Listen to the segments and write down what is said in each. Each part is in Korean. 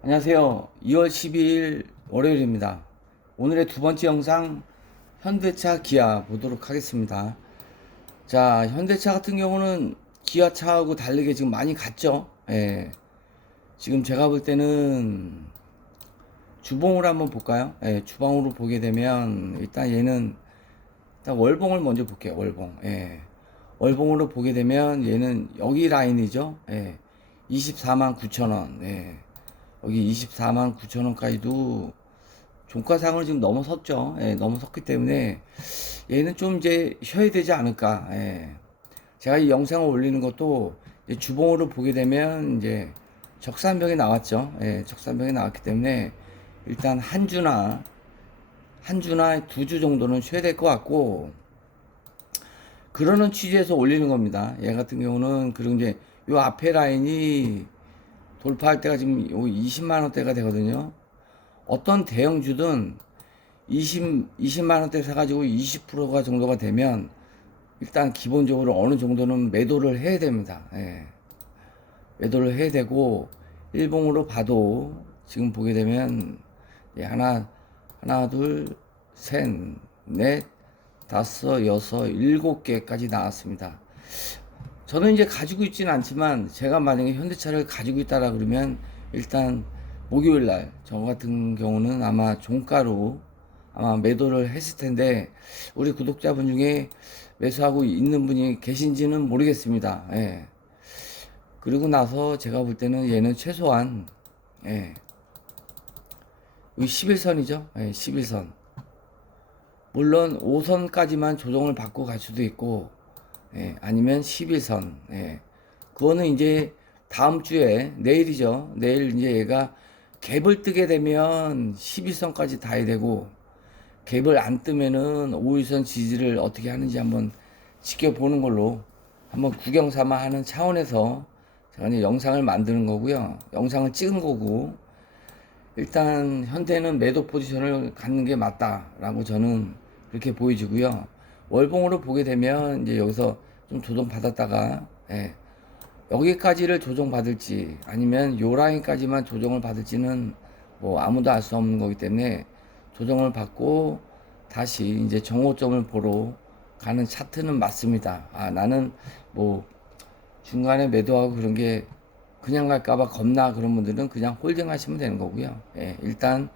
안녕하세요. 2월 12일 월요일입니다. 오늘의 두 번째 영상 현대차 기아 보도록 하겠습니다. 자, 현대차 같은 경우는 기아차하고 다르게 지금 많이 갔죠. 예. 지금 제가 볼 때는 주봉으로 한번 볼까요? 예, 주봉으로 보게 되면 일단 얘는 일단 월봉을 먼저 볼게요. 월봉. 예. 월봉으로 보게 되면 얘는 여기 라인이죠. 예. 24만 9천 원. 예. 여기 24만 9천 원까지도 종가상을 지금 넘어섰죠. 예, 넘어섰기 때문에 얘는 좀 이제 쉬어야 되지 않을까. 예. 제가 이 영상을 올리는 것도 주봉으로 보게 되면 이제 적산병이 나왔죠. 예, 적산병이 나왔기 때문에 일단 한 주나 한 주나 두 주 정도는 쉬어야 될 것 같고 그러는 취지에서 올리는 겁니다. 얘 같은 경우는 그리고 이제 요 앞에 라인이 돌파할 때가 지금 요 20만 원대가 되거든요. 어떤 대형주든 20, 20만 원대 사가지고 20%가 정도가 되면 일단 기본적으로 어느 정도는 매도를 해야 됩니다. 예. 매도를 해야 되고 일봉으로 봐도 지금 보게 되면 예, 하나 하나 둘셋넷 다섯 여섯 일곱 개까지 나왔습니다. 저는 이제 가지고 있지는 않지만 제가 만약에 현대차를 가지고 있다라 그러면 일단 목요일 날 저 같은 경우는 아마 종가로 아마 매도를 했을 텐데 우리 구독자분 중에 매수하고 있는 분이 계신지는 모르겠습니다. 예. 그리고 나서 제가 볼 때는 얘는 최소한 예. 여기 11선이죠. 예, 11선. 물론 5선까지만 조정을 받고 갈 수도 있고 예, 아니면 11선. 예. 그거는 이제 다음 주에 내일이죠. 내일 이제 얘가 갭을 뜨게 되면 12선까지 다 해야 되고 갭을 안 뜨면은 5일선 지지를 어떻게 하는지 한번 지켜보는 걸로 한번 구경 삼아 하는 차원에서 제가 이제 영상을 만드는 거고요. 영상을 찍은 거고 일단 현대는 매도 포지션을 갖는 게 맞다라고 저는 그렇게 보여지고요. 월봉으로 보게 되면 이제 여기서 좀 조정 받았다가 예, 여기까지를 조정 받을지 아니면 요 라인까지만 조정을 받을지는 뭐 아무도 알 수 없는 거기 때문에 조정을 받고 다시 이제 정오점을 보러 가는 차트는 맞습니다. 아 나는 뭐 중간에 매도하고 그런 게 그냥 갈까봐 겁나 그런 분들은 그냥 홀딩 하시면 되는 거고요. 예, 일단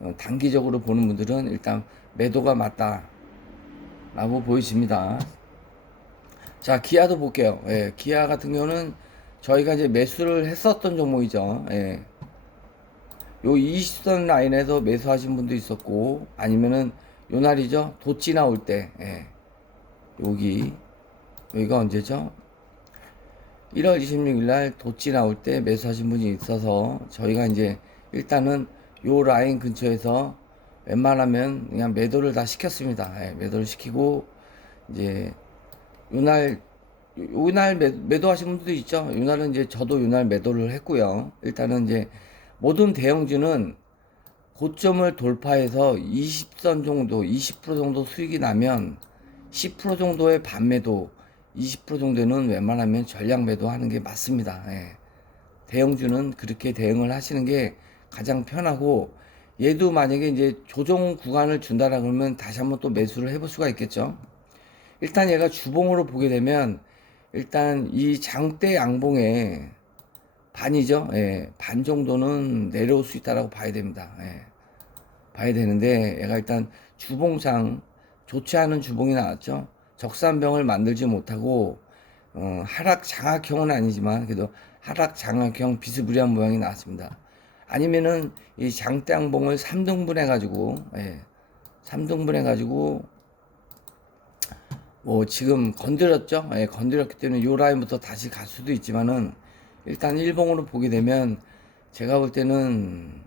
어, 단기적으로 보는 분들은 일단 매도가 맞다 라고 보여집니다. 자, 기아도 볼게요. 예, 기아 같은 경우는 저희가 이제 매수를 했었던 종목이죠. 예. 요 20선 라인에서 매수하신 분도 있었고, 아니면은 요 날이죠. 도치 나올 때, 예. 여기, 여기가 언제죠? 1월 26일 날 도치 나올 때 매수하신 분이 있어서 저희가 이제 일단은 요 라인 근처에서 웬만하면 그냥 매도를 다 시켰습니다. 예, 매도를 시키고 이제 요날 요날 매, 매도 하신 분들도 있죠. 요날은 이제 저도 요날 매도를 했고요. 일단은 이제 모든 대형주는 고점을 돌파해서 20선 정도, 20% 정도 수익이 나면 10% 정도의 반매도, 20% 정도는 웬만하면 전량 매도하는 게 맞습니다. 예. 대형주는 그렇게 대응을 하시는 게 가장 편하고 얘도 만약에 이제 조정 구간을 준다라 그러면 다시 한번 또 매수를 해볼 수가 있겠죠. 일단 얘가 주봉으로 보게 되면 일단 이 장대 양봉에 반이죠. 예, 반 정도는 내려올 수 있다라고 봐야 됩니다. 예, 봐야 되는데 얘가 일단 주봉상 좋지 않은 주봉이 나왔죠. 적산병을 만들지 못하고 어, 하락 장악형은 아니지만 그래도 하락 장악형 비스무리한 모양이 나왔습니다. 아니면은 이 장대 양봉을 3등분 해가지고 예, 3등분 해가지고 뭐 지금 건드렸죠. 예, 건드렸기 때문에 요 라인부터 다시 갈 수도 있지만은 일단 일봉으로 보게 되면 제가 볼 때는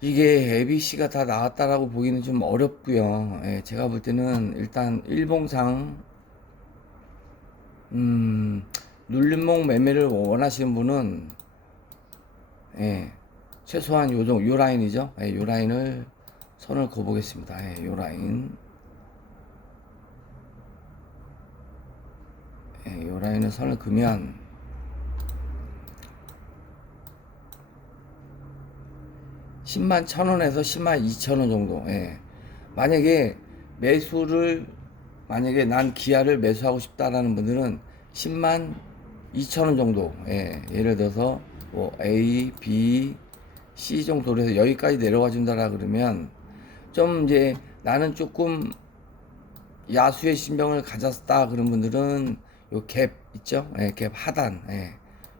이게 ABC가 다 나왔다라고 보기는 좀 어렵고요. 예, 제가 볼 때는 일단 일봉상 음, 눌림목 매매를 원하시는 분은 예, 최소한 요정 요 라인이죠. 예, 요 라인을 선을 그어보겠습니다. 예, 요 라인. 예, 요 라인에 선을 그면 십만천원에서십만이천원 정도. 예. 만약에 매수를 만약에 난 기아를 매수하고 싶다라는 분들은 십만이천원 정도. 예. 예를 들어서 뭐 A, B, C 정도로 해서 여기까지 내려와 준다라 그러면 좀 이제 나는 조금 야수의 신병을 가졌다 그런 분들은 요 갭 있죠? 예, 갭 하단. 예.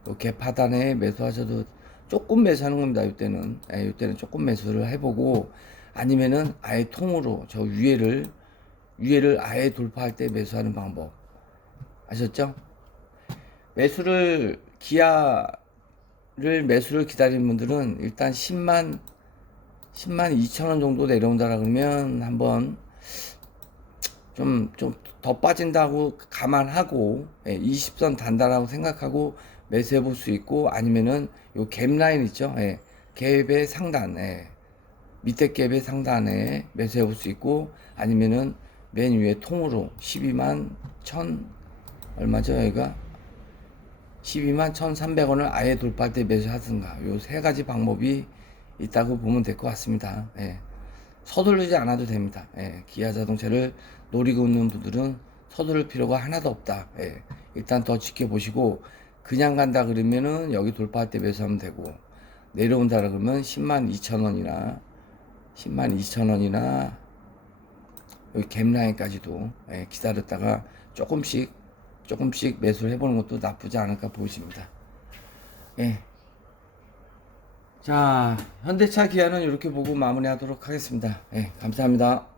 요갭 하단에 매수하셔도 조금 매수하는 겁니다. 이때는. 예, 이때는 조금 매수를 해보고 아니면은 아예 통으로 저 위에를 위에를 아예 돌파할 때 매수하는 방법. 아셨죠? 매수를 기아를 매수를 기다리는 분들은 일단 10만 10만 2천 원 정도 내려온다라 그러면 한번 좀 좀 더 빠진다고 감안하고 예, 20선 단다라고 생각하고 매수해 볼 수 있고 아니면은 요 갭 라인 있죠? 예, 갭의 상단 예, 밑에 갭의 상단에 매수해 볼 수 있고 아니면은 맨 위에 통으로 12만 1천 얼마죠 여기가 12만 1,300원을 아예 돌파할 때 매수하든가 요 세 가지 방법이 있다고 보면 될 것 같습니다. 예. 서두르지 않아도 됩니다. 예. 기아 자동차를 노리고 있는 분들은 서두를 필요가 하나도 없다. 예. 일단 더 지켜보시고 그냥 간다 그러면은 여기 돌파할 때 매수하면 되고 내려온다 그러면 10만 2천 원이나 10만 2천 원이나 여기 갭 라인까지도 예, 기다렸다가 조금씩 조금씩 매수를 해보는 것도 나쁘지 않을까 보십니다. 예. 자, 현대차 기아는 이렇게 보고 마무리하도록 하겠습니다. 예, 감사합니다.